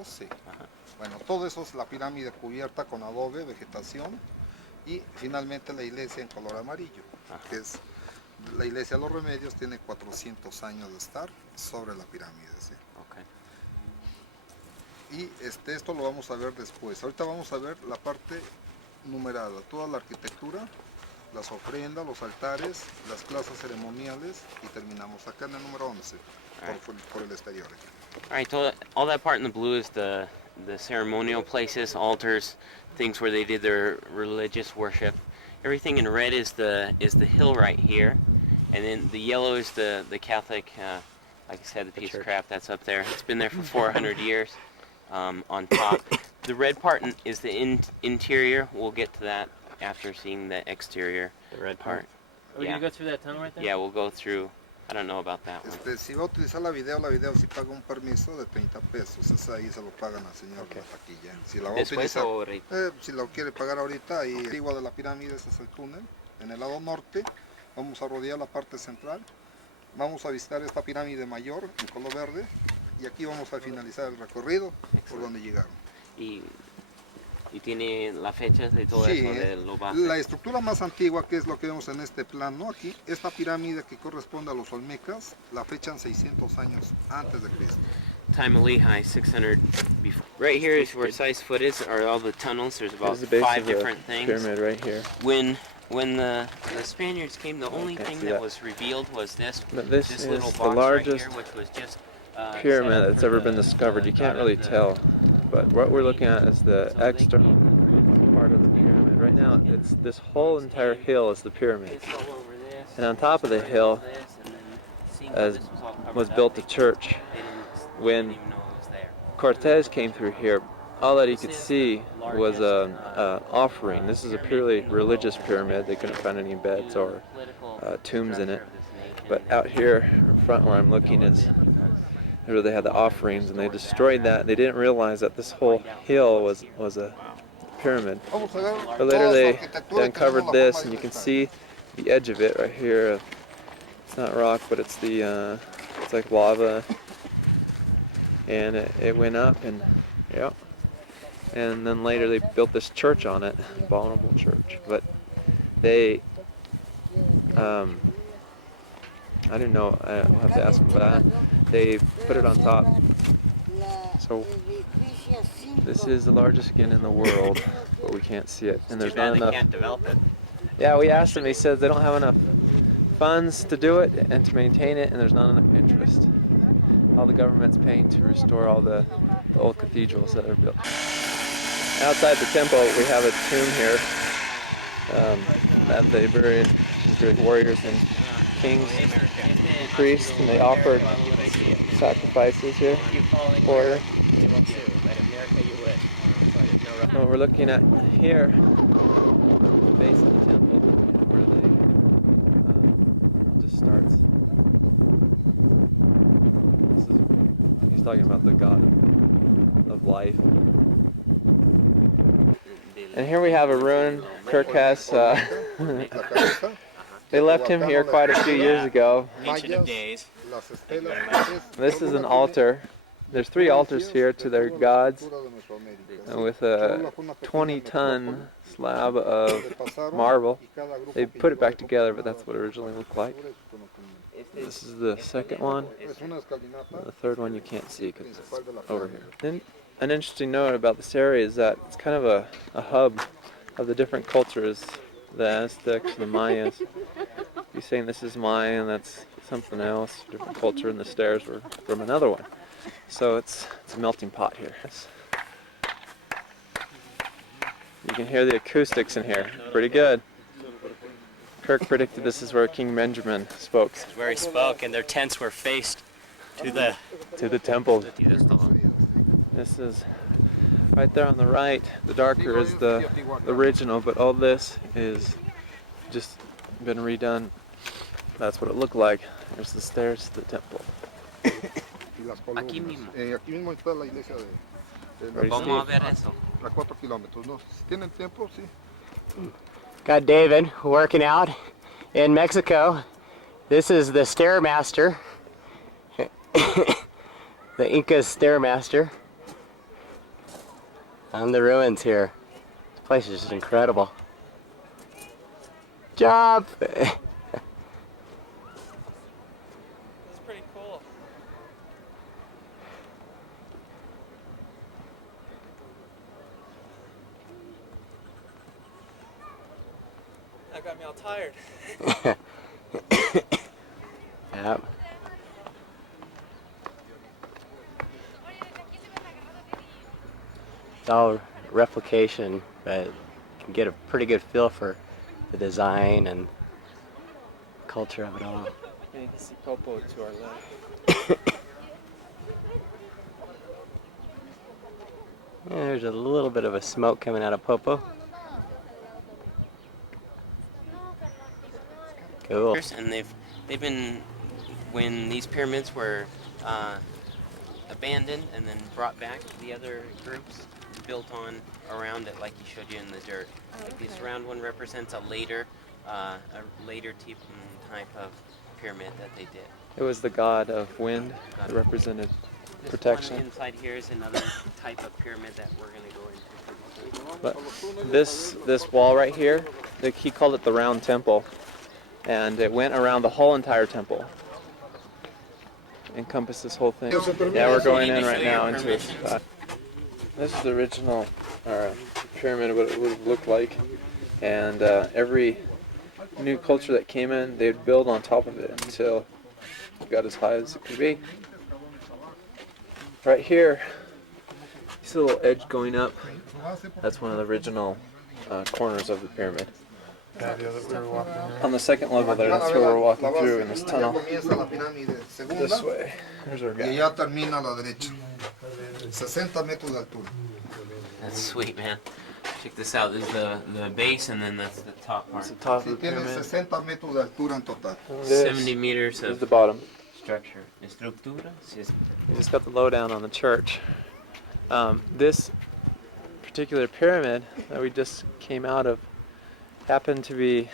lados, sí. Ajá. Bueno, todo eso es la pirámide cubierta con adobe, vegetación y finalmente la iglesia en color amarillo, ajá, que es la iglesia de los Remedios, tiene 400 años de estar sobre la pirámide, ¿sí? Okay. Y esto lo vamos a ver después. Ahorita vamos a ver la parte numerada, toda la arquitectura, las ofrendas, los altares, las plazas ceremoniales y terminamos acá en el número 11, por el exterior. All right, so all that part in the blue is the ceremonial places, altars, things where they did their religious worship. Everything in red is the hill right here, and then the yellow is the Catholic, like I said, the piece of crap that's up there. It's been there for 400 years. On top, the red part is the interior. We'll get to that after seeing the exterior. The red part. Are we gonna go through that tunnel right there? Yeah, we'll go through. I don't know about that one. Si va a utilizar la video sí paga un permiso de 30 pesos. Esa ahí se lo pagan al señor de la taquilla. Si la va a utilizar, si lo quiere pagar ahorita, y arriba de la pirámide ese es el túnel. En el lado norte vamos a rodear la parte central. Vamos a visitar esta pirámide mayor en color verde y aquí vamos a finalizar el recorrido por donde llegaron. ¿Y tiene las fechas de todo eso de lo base? La estructura más antigua, que es lo que vemos en este plano aquí, esta pirámide que corresponde a los olmecas, la fechan 600 años antes de Cristo. Time of Lehi, 600 before. Right here is where Si's foot is, are all the tunnels. There's about 5 different things. Pyramid right here. When the Spaniards came, the only thing that was revealed was this little box right here, which was just pyramid that's ever been discovered. You can't really tell. But what we're looking at is the external part of the pyramid. Right now, it's this whole entire hill is the pyramid. And on top of the hill was built a church. When Cortez came through here, all that he could see was an offering. This is a purely religious pyramid. They couldn't find any beds or tombs in it. But out here in front where I'm looking is where they had the offerings, and they destroyed that. They didn't realize that this whole hill was a pyramid. But later they uncovered this, and you can see the edge of it right here. It's not rock, but it's it's like lava, and it went up, and yeah. And then later they built this church on it, Abominable Church. But they, I don't know, I'll have to ask them, but they put it on top. So this is the largest again in the world, but we can't see it. And there's not enough. They can't develop it. Yeah, we asked him. He says they don't have enough funds to do it and to maintain it, and there's not enough interest. All the government's paying to restore all the old cathedrals that are built. Outside the temple, we have a tomb here that they buried great warriors and kings and priests, and they offered sacrifices here for her. What we're looking at here, the base of the temple, where they just starts. He's talking about the god of life. And here we have a ruin. Kirk has, they left him here quite a few years ago. Ancient of days. This is an altar. There's 3 altars here to their gods, and with a 20-ton slab of marble. They put it back together, but that's what it originally looked like. This is the second one. The third one you can't see because it's over here. Then an interesting note about this area is that it's kind of a hub of the different cultures, the Aztecs, the Mayas. You're saying this is Mayan, that's something else, different culture, and the stairs were from another one. So it's a melting pot here. You can hear the acoustics in here, pretty good. Kirk predicted this is where King Benjamin spoke. This is where he spoke, and their tents were faced to the temple. This is right there on the right. The darker is the original, but all this is just been redone. That's what it looked like. There's the stairs to the temple. Aquí mismo está la iglesia de Vamos a ver eso. A 4 kilómetros, ¿no? Si tienen tiempo, sí. Got David working out in Mexico. This is the Stairmaster, the Inca Stairmaster. on the ruins here. This place is just incredible. Jump! It's pretty cool. That got me all tired. Yep. It's all replication, but you can get a pretty good feel for the design and culture of it all. Yeah, you can see Popo to our left. Yeah, there's a little bit of a smoke coming out of Popo. Cool. And they've been, when these pyramids were abandoned and then brought back, the other groups built on around it, like he showed you in the dirt. Like this round one represents a later type of pyramid that they did. It was the god of wind that represented protection. One inside here is another type of pyramid that we're going to go into. But this wall right here, he called it the round temple, and it went around the whole entire temple. Encompassed this whole thing. Yeah, we're going in right now into this. This is the original pyramid, what it would have looked like, and every new culture that came in, they'd build on top of it until it got as high as it could be. Right here, this little edge going up, that's one of the original corners of the pyramid. On the second level there, that's where we're walking through in this tunnel. This way. There's our guy. That's sweet, man. Check this out. This is the base, and then that's the top part. That's the top of the pyramid. 70 meters This is of the bottom. structure. Estructura? We just got the lowdown on the church. This particular pyramid that we just came out of happened to be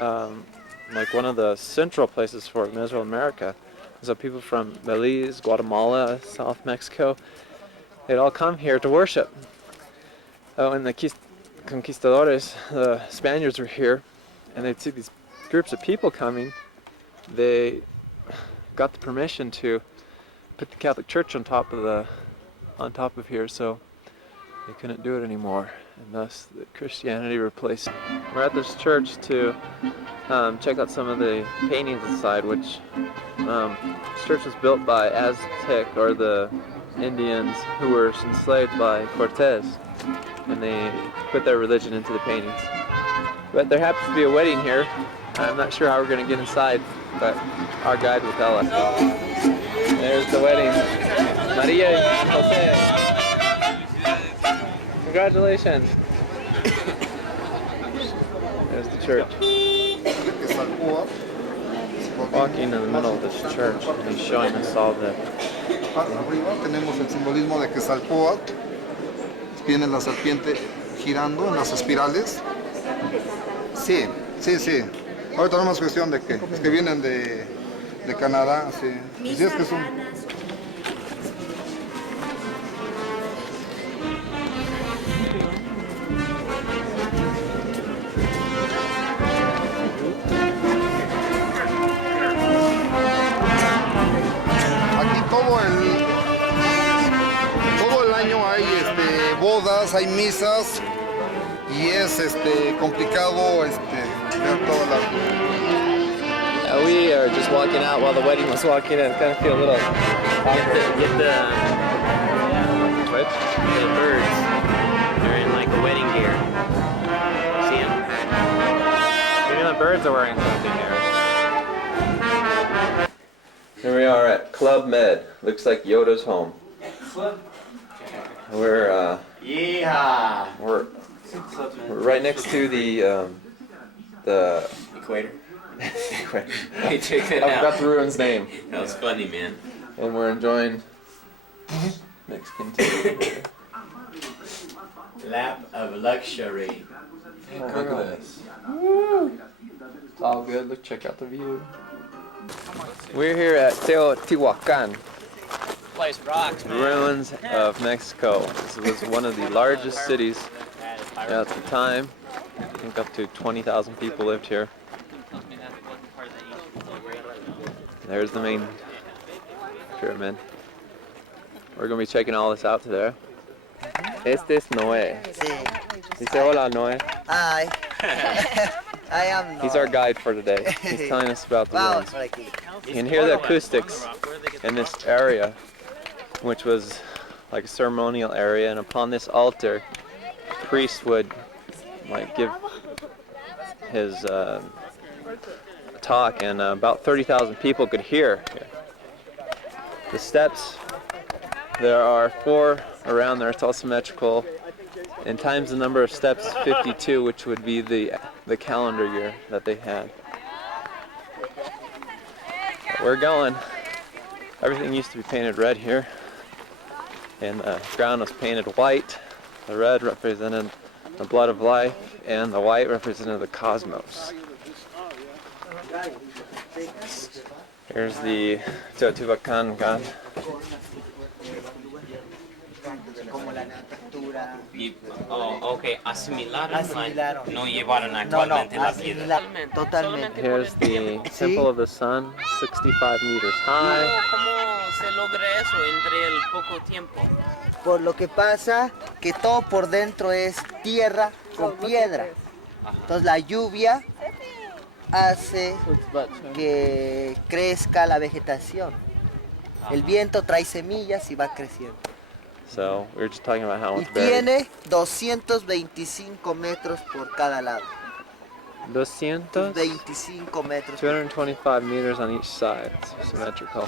like one of the central places for Mesoamerica. So people from Belize, Guatemala, South Mexico, they'd all come here to worship. When the conquistadores, the Spaniards, were here, and they'd see these groups of people coming, they got the permission to put the Catholic Church on top of here, so they couldn't do it anymore, and thus the Christianity replaced. We're at this church to check out some of the paintings inside, which this church was built by Aztec, or the Indians who were enslaved by Cortez, and they put their religion into the paintings. But there happens to be a wedding here. I'm not sure how we're going to get inside, but our guide will tell us. There's the wedding. Maria and Jose. Congratulations. There's the church. Walking in the middle of this church, and he's showing us all the... Arriba tenemos el simbolismo de Quetzalcóatl. Viene la serpiente girando en las espirales. Sí, sí, sí. Ahorita no es más cuestión de que es que vienen de Canadá, sí. Y sí, es que es un... bodas, hay misas y es complicado ver todas las... we are just walking out while the wedding was walking in. Kind of feel a little awkward. Get the birds. They're in like a wedding gear. See them? Even the birds are wearing something here. Here we are at Club Med. Looks like Yoda's home. We're right next to the Equator. Equator. Hey, check that I out. forgot the ruin's name. That was funny, man. And we're enjoying Mexican tea. Lap of luxury. Oh, look at this. Woo. It's all good. Look, check out the view. We're here at Teotihuacan. place rocks, man. Ruins of Mexico. This was one of the largest cities at the time. I think up to 20,000 people lived here. There's the main pyramid. We're going to be checking all this out today. Este es Noé. Sí. Dice hola, Noé. Hi. I am He's our guide for today. He's telling us about the Vamos ruins. por aquí. You can hear the acoustics in this area, which was like a ceremonial area, and upon this altar, the priest would like give his talk, and about 30,000 people could hear. The steps, there are 4 around there. It's all symmetrical. And times the number of steps is 52, which would be the calendar year that they had. But we're going. Everything used to be painted red here, and the ground was painted white. The red represented the blood of life, and the white represented the cosmos. Here's the Teotihuacan god. Okay, asimilaron, no llevaron actualmente la piedra. Totalmente. Here's the Temple of the Sun, 65 meters high. ¿Cómo se logra eso entre el poco tiempo? Por lo que pasa que todo por dentro es tierra con piedra. Entonces la lluvia hace que crezca la vegetación. El viento trae semillas y va creciendo. So we were just talking about how Y it's buried. tiene 225 metros por cada lado. 200? 25 metros. 225 meters on each side. It's symmetrical.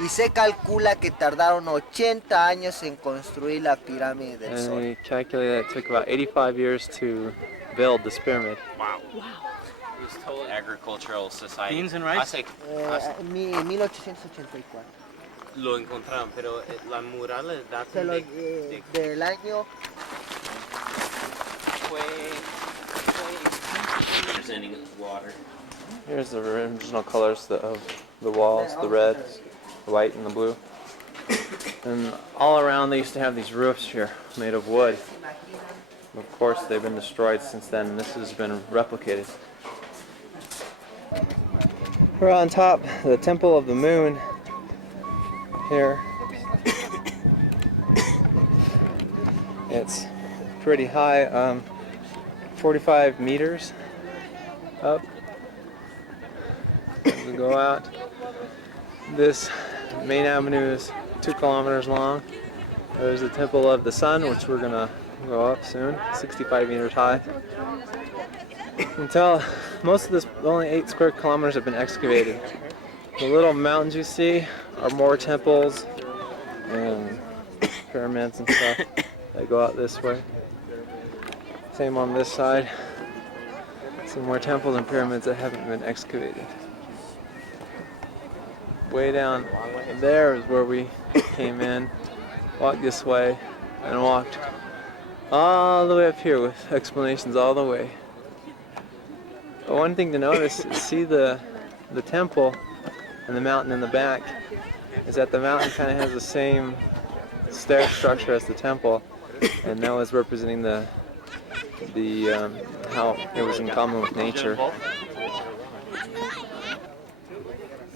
Y se calcula que tardaron 80 años en construir la pirámide del And Sol. we calculated that it took about 85 years to build this pyramid. Wow. This total agricultural society. Beans and rice? En 1884. Lo encontraron, pero las murales datan Del año representing water. Here's the original colors of the walls, the red, the white, and the blue. And all around they used to have these roofs here made of wood. Of course they've been destroyed since then, and this has been replicated. We're on top of the Temple of the Moon here. It's pretty high, 45 meters up. As we go out, this main avenue is 2 kilometers long. There's the Temple of the Sun, which we're gonna go up soon, 65 meters high. You can tell most of this, only 8 square kilometers have been excavated. The little mountains you see are more temples and pyramids and stuff that go out this way. Same on this side. Some more temples and pyramids that haven't been excavated. Way down there is where we came in, walked this way, and walked all the way up here with explanations all the way. But one thing to notice is see the temple and the mountain in the back is that the mountain kind of has the same stair structure as the temple, and that was representing the how it was in common with nature.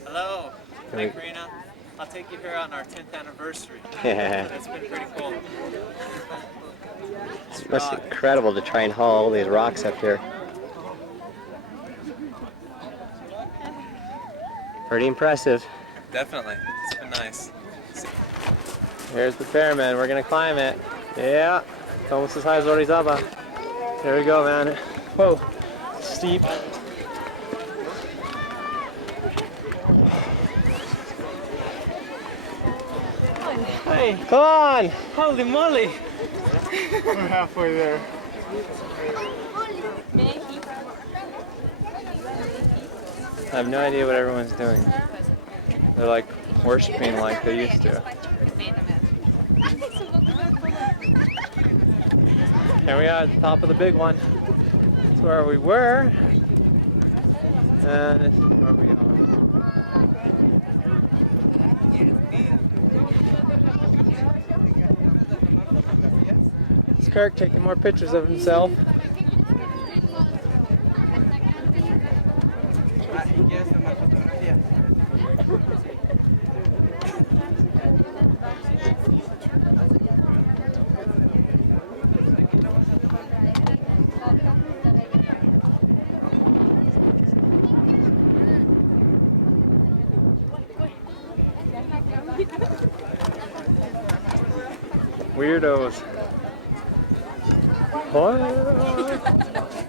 Hello, hey Karina. I'll take you here on our 10th anniversary. That's been pretty cool. It's must be incredible to try and haul all these rocks up here. Pretty impressive. Definitely, it's been nice. Here's the pyramid, we're gonna climb it. Yeah, it's almost as high as Orizaba. There we go, man. Whoa, steep. Hey, Come on! holy moly! We're halfway there. I have no idea what everyone's doing. They're like worshiping like they used to. Here we are at the top of the big one. That's where we were. And this is where we are. There's Kirk taking more pictures of himself. Weirdos. What?